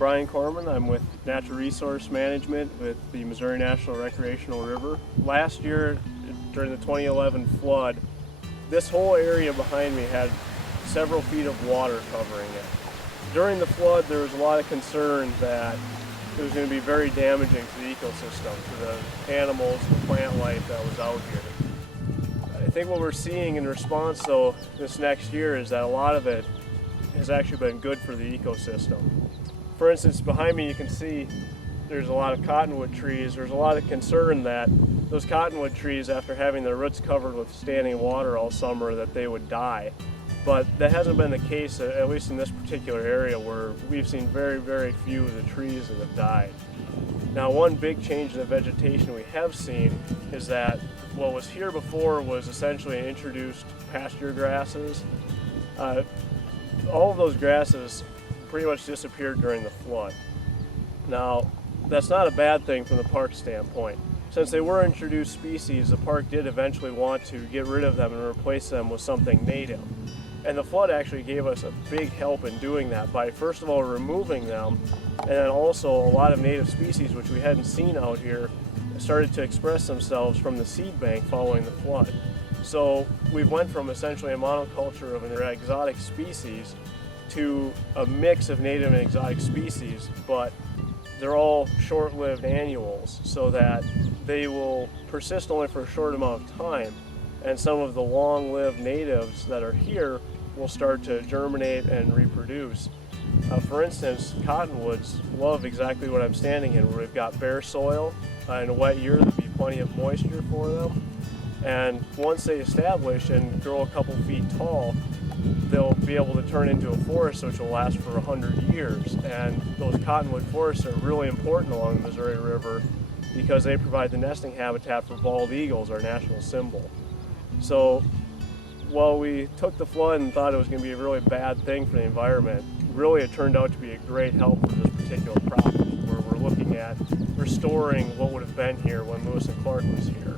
Brian Korman. I'm with Natural Resource Management with the Missouri National Recreational River. Last year, during the 2011 flood, this whole area behind me had several feet of water covering it. During the flood, there was a lot of concern that it was going to be very damaging to the ecosystem, to the animals, the plant life that was out here. I think what we're seeing in response, though, this next year is that a lot of it has actually been good for the ecosystem. For instance, behind me you can see there's a lot of cottonwood trees. There's a lot of concern that those cottonwood trees, after having their roots covered with standing water all summer, that they would die. But that hasn't been the case, at least in this particular area, where we've seen very, very few of the trees that have died. Now, one big change in the vegetation we have seen is that what was here before was essentially introduced pasture grasses. All of those grasses pretty much disappeared during the flood. Now, that's not a bad thing from the park standpoint. Since they were introduced species, the park did eventually want to get rid of them and replace them with something native. And the flood actually gave us a big help in doing that by, first of all, removing them, and then also a lot of native species, which we hadn't seen out here, started to express themselves from the seed bank following the flood. So we went from essentially a monoculture of an exotic species to a mix of native and exotic species, but they're all short-lived annuals, so that they will persist only for a short amount of time, and some of the long-lived natives that are here will start to germinate and reproduce. For instance, cottonwoods love exactly what I'm standing in, where we've got bare soil. In a wet year, there'll be plenty of moisture for them. And once they establish and grow a couple feet tall, they'll be able to turn into a forest which will last for 100 years. And those cottonwood forests are really important along the Missouri River because they provide the nesting habitat for bald eagles, our national symbol. So while we took the flood and thought it was going to be a really bad thing for the environment, really it turned out to be a great help for this particular property, where we're looking at restoring what would have been here when Lewis and Clark was here.